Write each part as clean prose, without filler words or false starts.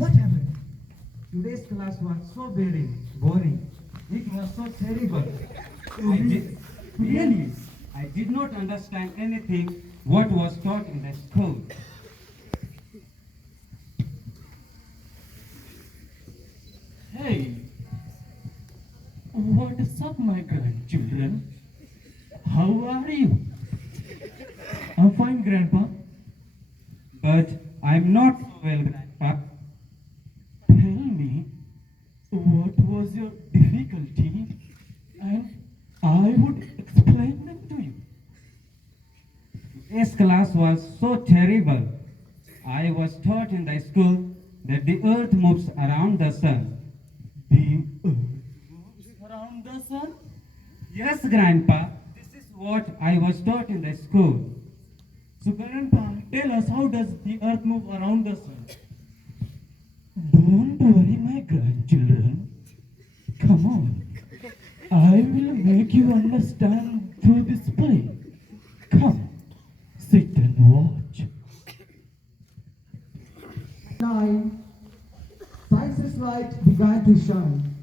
What happened? Today's class was so very boring. It was so terrible. I did, really, I did not understand anything what was taught in the school. Hey, what is up, my grandchildren? How are you? I'm fine, Grandpa. But I'm not so well, Grandpa. Tell me, what was your difficulty? And I would explain them to you. Today's class was so terrible. I was taught in the school that the earth moves around the sun. The earth moves around the sun? Yes, Grandpa, this is what I was taught in the school. So, Grandpa, tell us, how does the earth move around the sun? Don't worry, my grandchildren. Come on. I will make you understand through this play. Come, sit and watch. 9. Science's light began to shine.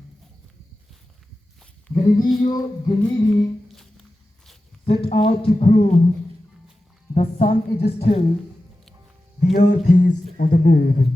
Galileo Galilei set out to prove the sun is still, the earth is on the move.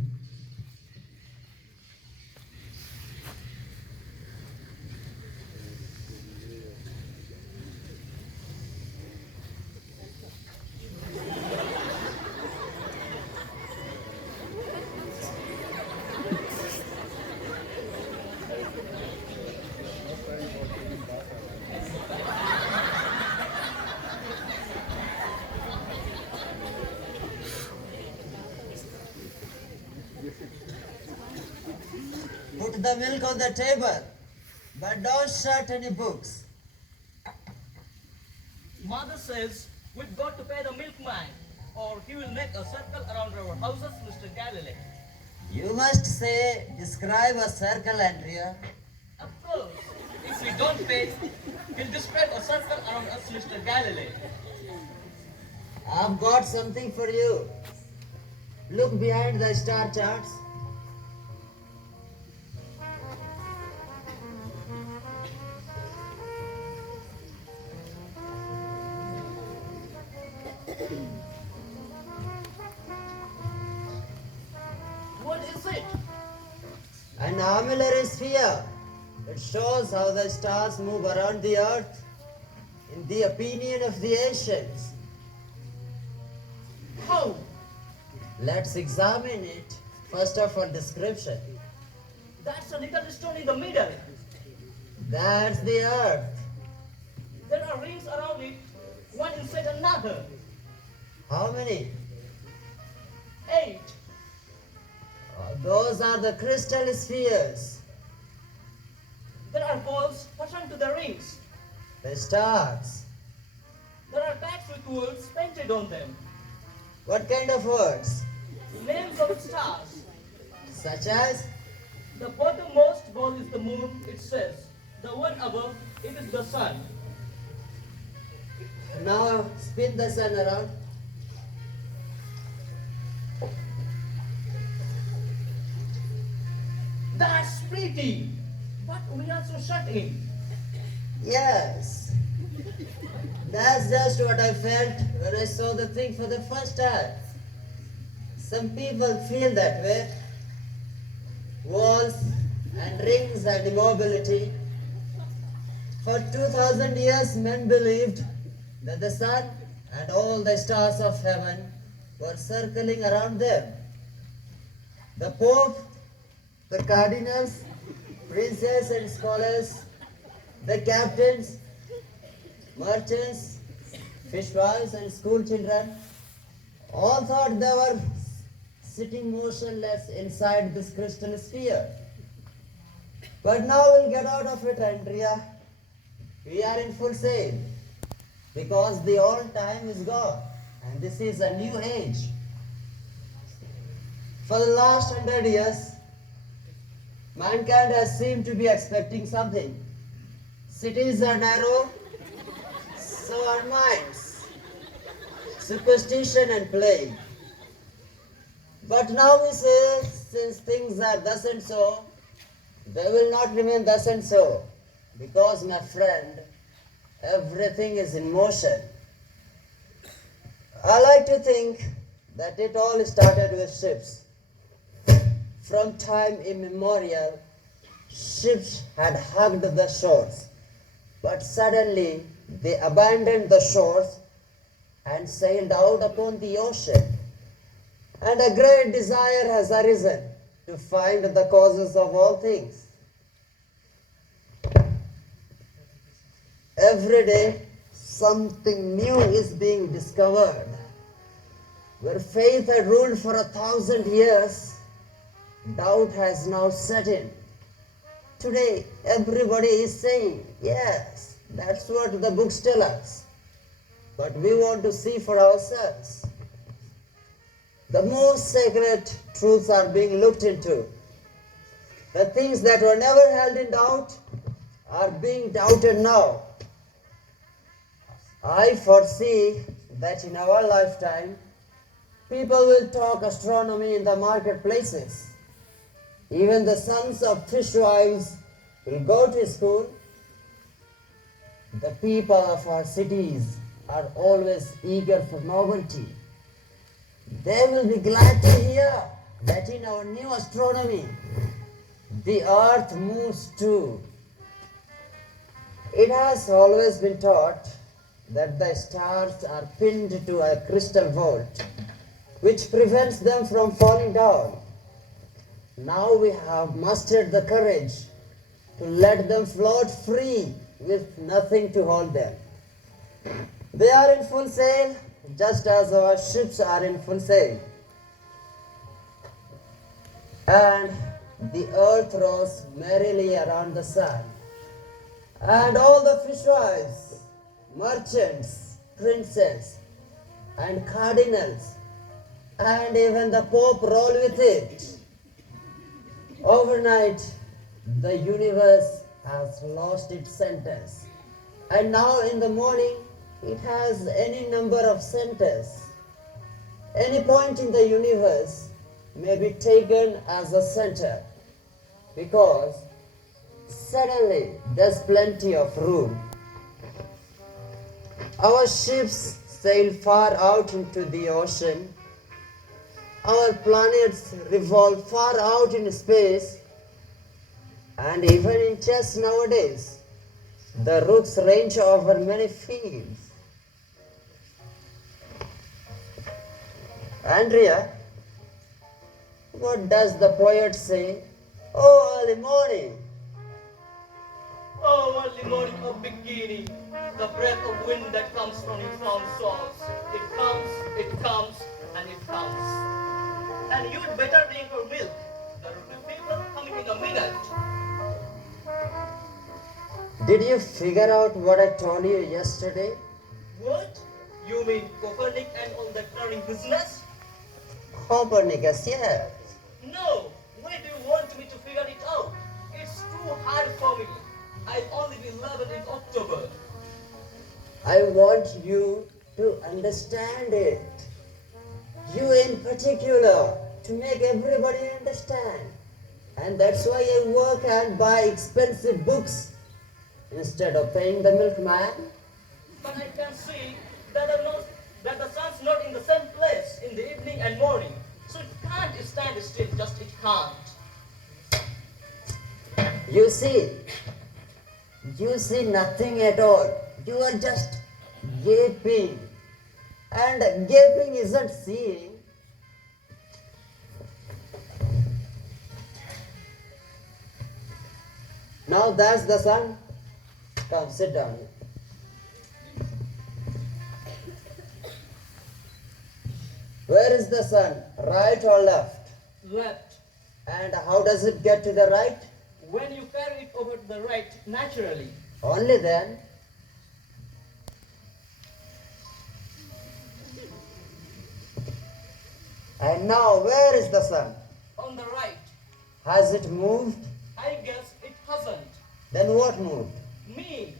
Put the milk on the table, but don't shut any books. Mother says we've got to pay the milkman, or he will make a circle around our houses, Mr. Galilei. You must say, describe a circle, Andrea. Of course, if we don't pay, he'll describe a circle around us, Mr. Galilei. I've got something for you. Look behind the star charts. What is it? An armillary sphere. It shows how the stars move around the earth in the opinion of the ancients. How? Let's examine it. First of all, description. That's a little stone in the middle. That's the earth. There are rings around it, one inside another. How many? 8. Those are the crystal spheres. There are balls fastened to the rings. The stars. There are bags with words painted on them. What kind of words? Names of stars. Such as? The bottommost ball is the moon, it says. The one above, it is the sun. Now spin the sun around. That's pretty. But we are so shut in. Yes. That's just what I felt when I saw the thing for the first time. Some people feel that way. Walls and rings and immobility. For 2000 years men believed that the sun and all the stars of heaven were circling around them. The Pope, the cardinals, princes and scholars, the captains, merchants, fishwives and school children all thought they were sitting motionless inside this crystal sphere. But now we'll get out of it, Andrea. We are in full sail because the old time is gone and this is a new age. For the last 100 years, mankind has seemed to be expecting something. Cities are narrow, so are minds. Superstition and plague. But now we say since things are thus and so, they will not remain thus and so. Because, my friend, everything is in motion. I like to think that it all started with ships. From time immemorial, ships had hugged the shores, but suddenly they abandoned the shores and sailed out upon the ocean. And a great desire has arisen to find the causes of all things. Every day, something new is being discovered. Where faith had ruled for 1,000 years, doubt has now set in. Today, everybody is saying, yes, that's what the books tell us. But we want to see for ourselves. The most sacred truths are being looked into. The things that were never held in doubt are being doubted now. I foresee that in our lifetime, people will talk astronomy in the marketplaces. Even the sons of fishwives will go to school. The people of our cities are always eager for novelty. They will be glad to hear that in our new astronomy, the earth moves too. It has always been taught that the stars are pinned to a crystal vault, which prevents them from falling down. Now we have mustered the courage to let them float free with nothing to hold them. They are in full sail, just as our ships are in full sail. And the earth rolls merrily around the sun. And all the fishwives, merchants, princes, and cardinals, and even the Pope roll with it. Overnight, the universe has lost its centers. And now in the morning, it has any number of centers. Any point in the universe may be taken as a center, because suddenly there's plenty of room. Our ships sail far out into the ocean. Our planets revolve far out in space. And even in chess nowadays, the rooks range over many fields. Andrea, what does the poet say? Oh, early morning. Oh, early morning of beginning, the breath of wind that comes from its own source. It comes, and it comes. And you'd better drink your milk. There will be people coming in a minute. Did you figure out what I told you yesterday? What? You mean Copernic and all that turning business? Copernicus, yes. No. Why do you want me to figure it out? It's too hard for me. I'll only be 11 in October. I want you to understand it. You in particular, to make everybody understand. And that's why I work and buy expensive books instead of paying the milkman. But I can see that the sun's not in the same place in the evening and morning. So it can't stand still, just it can't. You see nothing at all. You are just gaping. And gaping isn't seeing. Now that's the sun. Come, sit down. Where is the sun? Right or left? Left. And how does it get to the right? When you carry it over to the right, naturally. Only then. And now, where is the sun? On the right. Has it moved? I guess it hasn't. Then what moved? Me.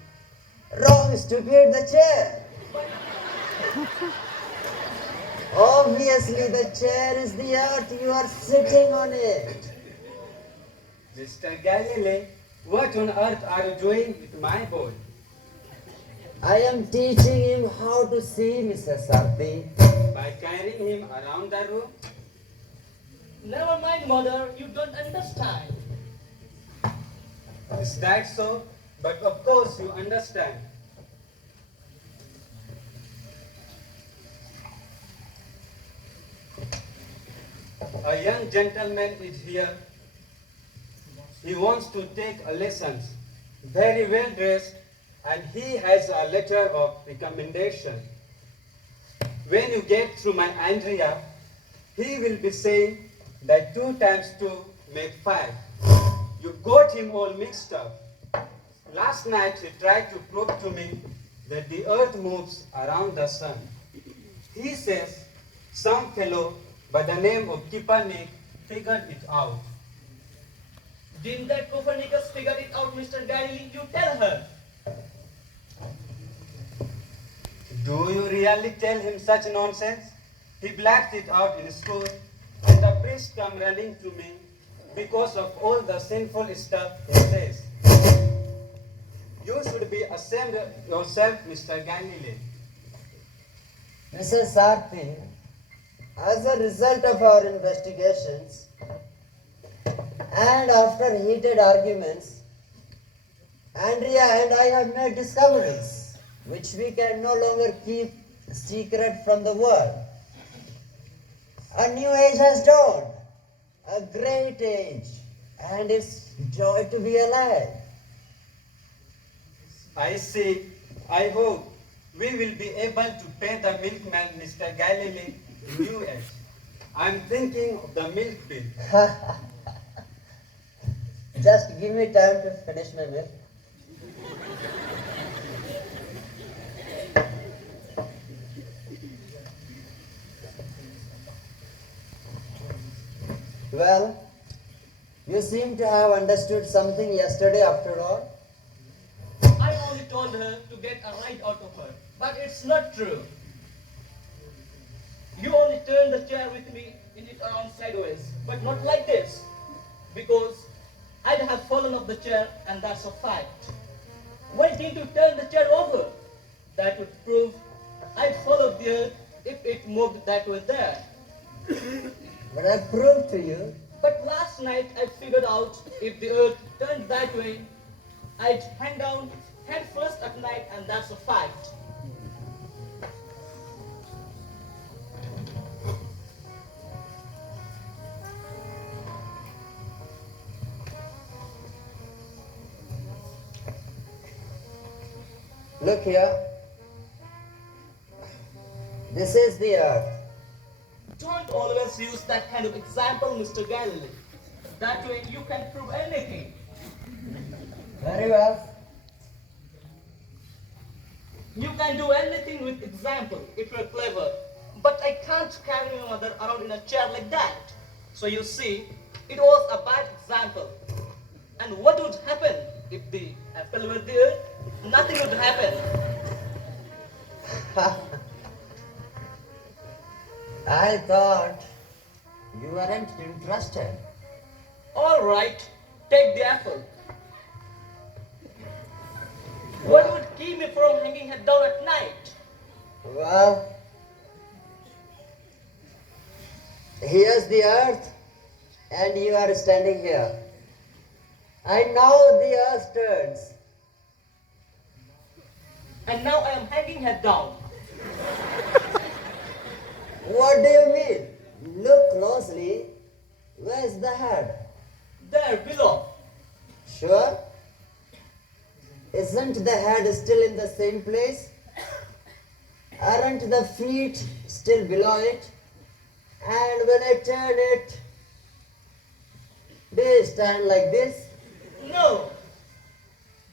Wrong, stupid, the chair. Obviously, the chair is the earth. You are sitting on it. Mr. Galilei, what on earth are you doing with my boy? I am teaching him how to see, Mr. Sarthi. By carrying him around the room? Never mind, mother, you don't understand. Is that so? But of course you understand. A young gentleman is here. He wants to take a lessons. Very well dressed, and he has a letter of recommendation. When you get through my Andrea, he will be saying that 2 times 2 make 5. You got him all mixed up. Last night he tried to prove to me that the earth moves around the sun. He says some fellow by the name of Copernicus figured it out. Didn't that Copernicus figure it out, Mr. Galilei? You tell her. Do you really tell him such nonsense? He blacks it out in school, and the priest come running to me because of all the sinful stuff he says. You should be ashamed of yourself, Mr. Galilei. Mr. Sarthi, as a result of our investigations and after heated arguments, Andrea and I have made discoveries which we can no longer keep secret from the world. A new age has dawned, a great age, and it's joy to be alive. I see. I hope we will be able to pay the milkman, Mr. Galilei, in New Age. I'm thinking of the milk bill. Just give me time to finish my milk. Well, you seem to have understood something yesterday after all. I only told her to get a ride out of her, but it's not true. You only turned the chair with me in it around sideways, but not like this, because I'd have fallen off the chair, and that's a fact. Why didn't you turn the chair over? That would prove I'd followed the earth if it moved that way there. But I proved to you. But last night I figured out if the earth turned that way, I'd hang down head first at night, and that's a fact. Look here. This is the earth. Don't always use that kind of example, Mr. Galilei. That way you can prove anything. Very well. You can do anything with example if you're clever. But I can't carry my mother around in a chair like that. So you see, it was a bad example. And what would happen if the apple were the earth? Nothing would happen. I thought you weren't interested. All right, take the apple. What would keep me from hanging head down at night? Well, here's the earth, and you are standing here. I know the earth turns. And now I am hanging head down. What do you mean? Look closely. Where's the head? There, below. Sure? Isn't the head still in the same place? Aren't the feet still below it? And when I turn it, do you stand like this? No.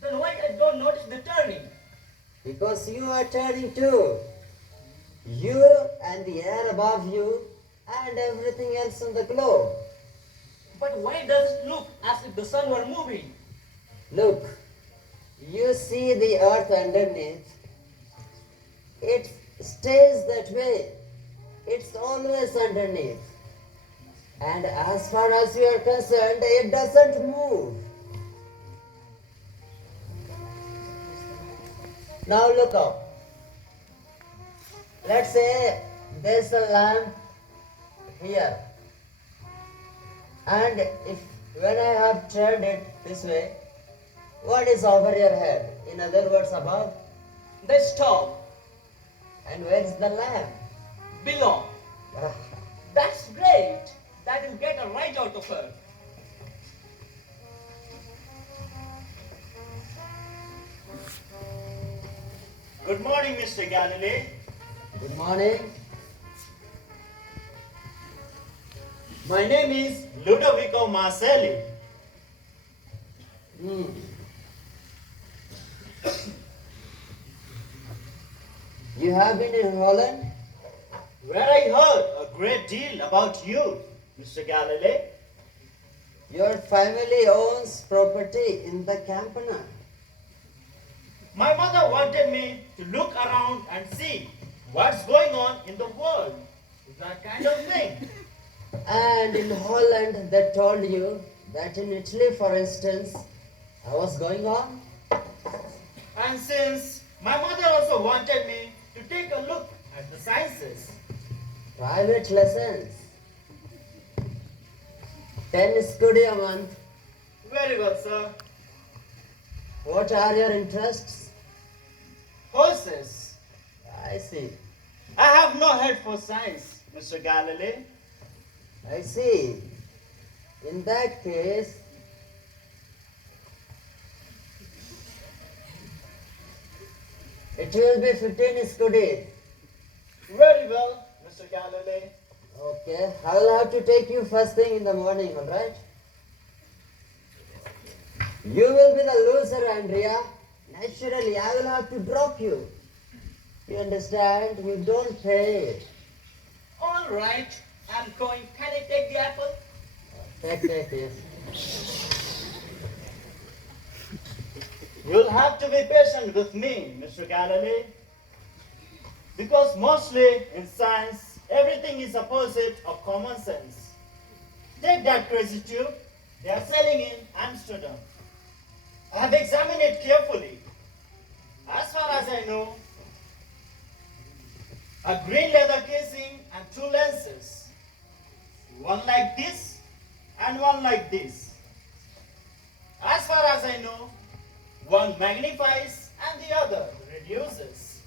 Then why I don't notice the turning? Because you are turning too. You and the air above you and everything else on the globe. But why does it look as if the sun were moving? Look, you see the earth underneath. It stays that way. it's always underneath. And as far as you are concerned, it doesn't move. Now look up. Let's say there's a lamp here. And if when I have turned it this way, what is over your head? In other words, above? The stove. And where is the lamp? Below. Ah, That's great. That will get a right out of her. Good morning, Mr. Galilei. Good morning. My name is Ludovico Marcelli. Hmm. You have been in Holland? Where I heard a great deal about you, Mr. Galilei. Your family owns property in the Campana. My mother wanted me to look around and see what's going on in the world. That kind of thing. And in Holland, they told you that in Italy, for instance, how was going on? And since my mother also wanted me to take a look at the sciences, Private lessons. 10 scudi a month. very well, sir. What are your interests? Horses. I see. I have no head for science, Mr. Galilei. I see. In that case, it will be 15 scudi. Very well, Mr. Galilei. Okay, I will have to take you first thing in the morning, alright? You will be the loser, Andrea. Naturally, I will have to drop you. You understand? You don't pay. All right. I'm going. Can I take the apple? Take, yes. You'll have to be patient with me, Mr. Galilei. Because mostly in science, everything is opposite of common sense. Take that crazy tube. They are selling in Amsterdam. I have examined it carefully. As far as I know, a green leather casing and two lenses. One like this and one like this. As far as I know, one magnifies and the other reduces.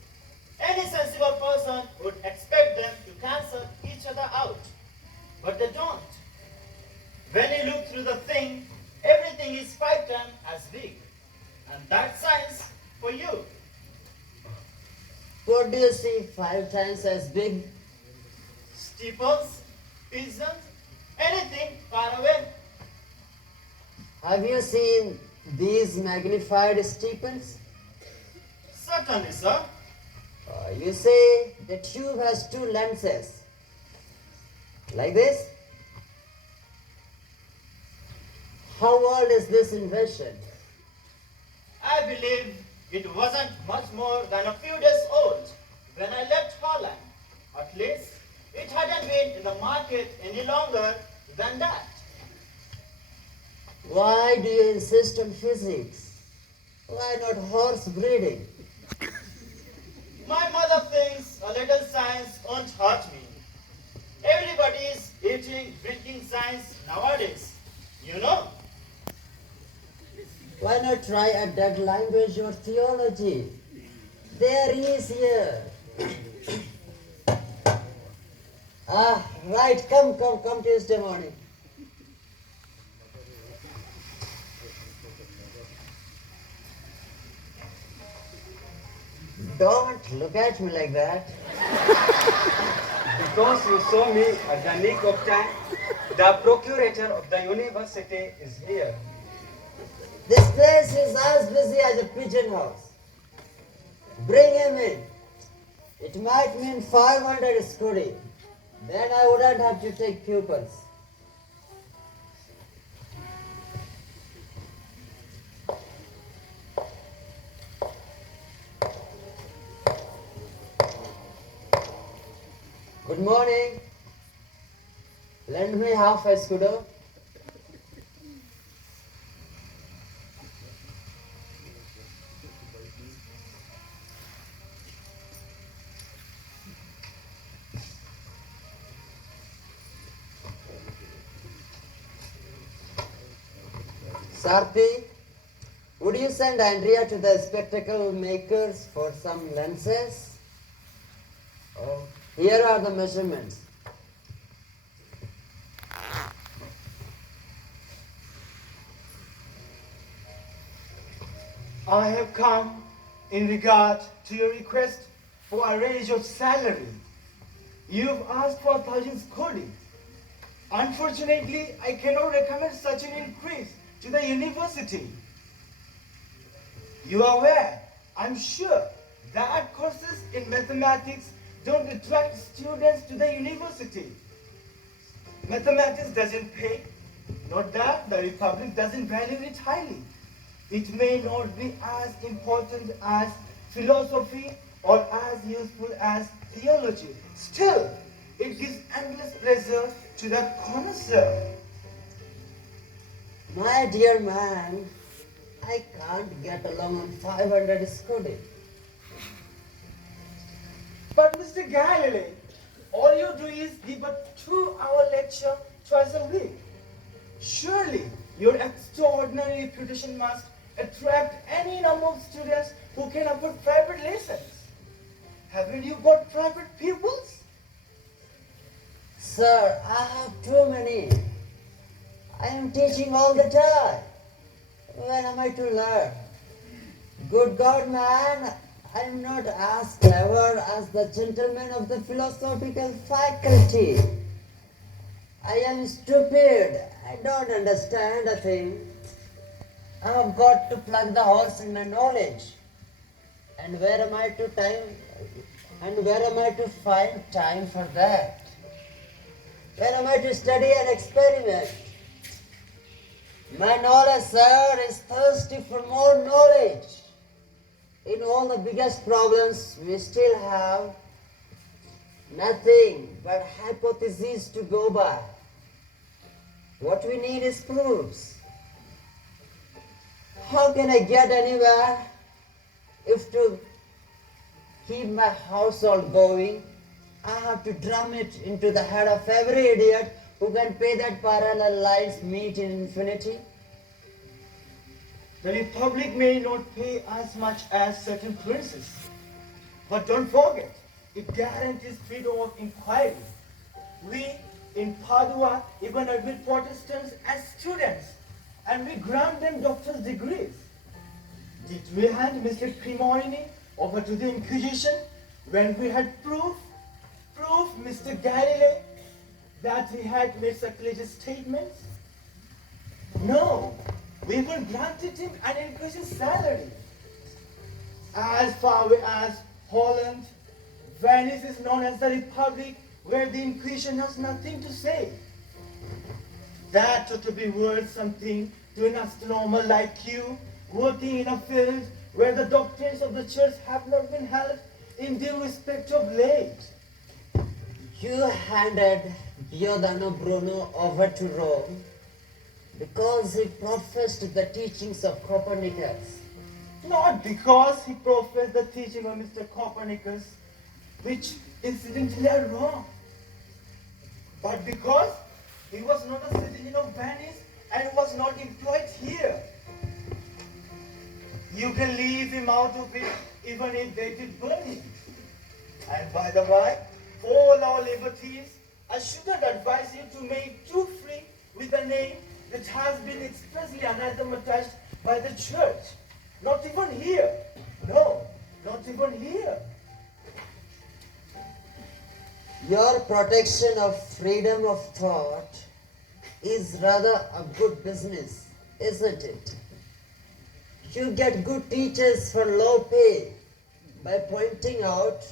Any sensible person would expect them to cancel each other out, but they don't. When you look through the thing, everything is 5 times as big, and that's science for you. What do you see 5 times as big? Steeples, pigeons, anything far away. Have you seen these magnified steeples? Certainly, sir. You say the tube has 2 lenses. Like this? How old is this invention? I believe it wasn't much more than a few days old when I left Holland. At least, it hadn't been in the market any longer than that. Why do you insist on physics? Why not horse breeding? My mother thinks a little science won't hurt me. Everybody is eating, drinking science nowadays, you know. Why not try a dead language or theology? They're easier. Right, come Tuesday morning. Don't look at me like that. Because you saw me at the nick of time, the procurator of the university is here. This place is as busy as a pigeon house. Bring him in. It might mean 500 scudi. Then I wouldn't have to take pupils. Good Good morning. Lend me half a scudo. Sarthi, would you send Andrea to the spectacle makers for some lenses? Oh, here are the measurements. I have come in regard to your request for a raise of salary. You've asked for 1,000 skodi. Unfortunately, I cannot recommend such an increase to the university. You are aware, I'm sure, that courses in mathematics don't attract students to the university. Mathematics doesn't pay, not that the Republic doesn't value it highly. It may not be as important as philosophy or as useful as theology. Still, it gives endless pleasure to the connoisseur. My dear man, I can't get along on 500 scudi. But Mr. Galilei, all you do is give a 2-hour lecture twice a week. Surely, your extraordinary reputation must attract any number of students who can afford private lessons. Haven't you got private pupils? Sir, I have too many. I am teaching all the time. When am I to learn? Good God, man, I am not as clever as the gentlemen of the philosophical faculty. I am stupid. I don't understand a thing. I have got to plug the holes in my knowledge. And where am I to find time for that? Where am I to study and experiment? My knowledge, sir, is thirsty for more knowledge. In all the biggest problems, we still have nothing but hypotheses to go by. What we need is proofs. How can I get anywhere if to keep my household going, I have to drum it into the head of every idiot who can pay that parallel lines meet in infinity? The Republic may not pay as much as certain princes, but don't forget, it guarantees freedom of inquiry. We in Padua even admit Protestants as students, and we grant them doctor's degrees. Did we hand Mr. Cremonini over to the Inquisition when we had proof, Mr. Galilei, that he had made sacrilegious statements? No, we even granted him an increasing salary. As far away as Holland, Venice is known as the Republic where the Inquisition has nothing to say. That ought to be worth something to an astronomer like you, working in a field where the doctrines of the church have not been held in due respect of late. You handed Giordano Bruno over to Rome because he professed the teachings of Copernicus. Not because he professed the teaching of Mr. Copernicus, which incidentally are wrong, but because he was not a citizen of Venice and was not employed here. You can leave him out of it even if they did burn him. And by the way, all our liberties, I shouldn't advise you to make too free with a name that has been expressly anathematized by the church. Not even here. No, not even here. Your protection of freedom of thought is rather a good business, isn't it? You get good teachers for low pay by pointing out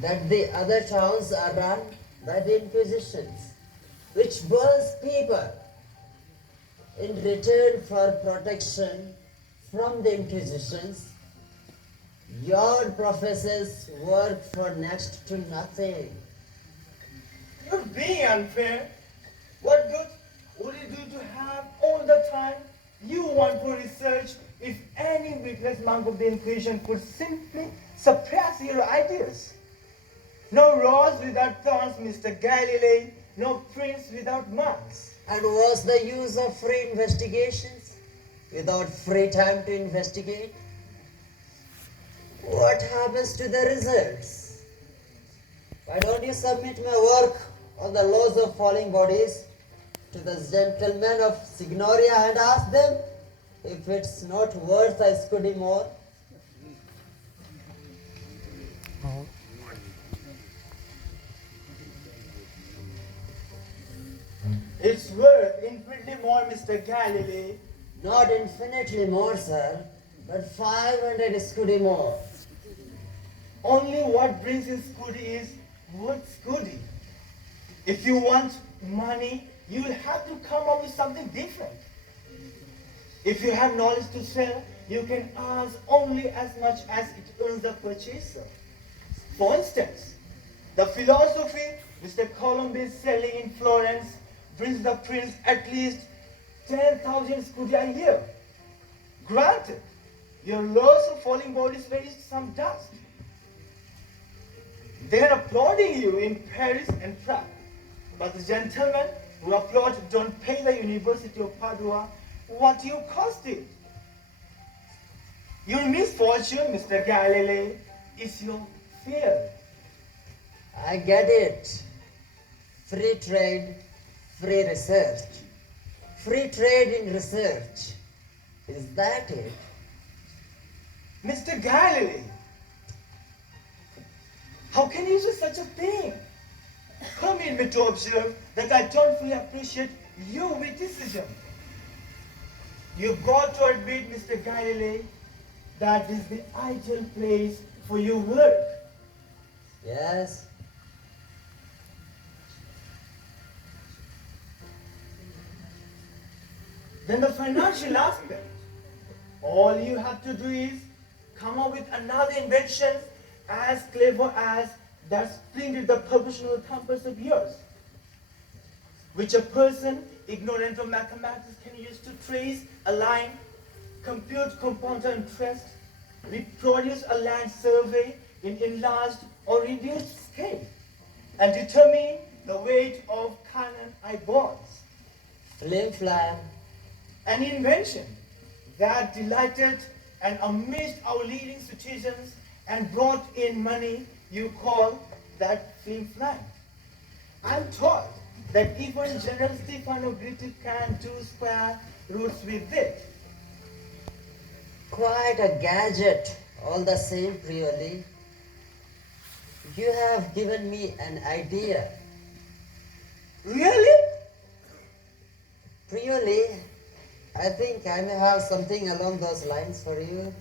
that the other towns are run by the Inquisitions, which burns people. In return for protection from the Inquisitions, Your professors work for next to nothing. You're being unfair. What good would it do to have all the time you want for research if any weakness monk of the Inquisition could simply suppress your ideas? No rose without thorns, Mr. Galilei. No prince without marks. And what's the use of free investigations without free time to investigate? What happens to the results? Why don't you submit my work on the laws of falling bodies to the gentlemen of Signoria and ask them if it's not worth a scudi more? It's worth infinitely more, Mr. Galilei. Not infinitely more, sir, but 500 scudi more. Only what brings in scudi is worth scudi. If you want money, you will have to come up with something different. If you have knowledge to sell, you can ask only as much as it earns the purchaser. For instance, the philosophy Mr. Columb is selling in Florence brings the prince at least 10,000 scudi a year. Granted, your laws of falling bodies raised some dust. They are applauding you in Paris and Prague, but the gentlemen who applaud don't pay the University of Padua what you costed. Your misfortune, Mr. Galilei, is your fear. I get it. Free trade, free research. Free trade in research. Is that it? Mr. Galilei, how can you say such a thing? Permit me to observe that I don't fully appreciate your witticism. You've got to admit, Mr. Galilei, that this is the ideal place for your work. Yes. Then the financial aspect. All you have to do is come up with another invention as clever as that splendid the proportional compass of yours, which a person ignorant of mathematics can use to trace a line, compute compound interest, reproduce a land survey in enlarged or reduced scale, and determine the weight of cannon eyeballs. Flim flam. An invention that delighted and amazed our leading citizens and brought in money, you call that flim flam. I'm told that even General Stefano Gritti can do square roots with it. Quite a gadget, all the same, Prioli. You have given me an idea. Really? Prioli, I think I may have something along those lines for you.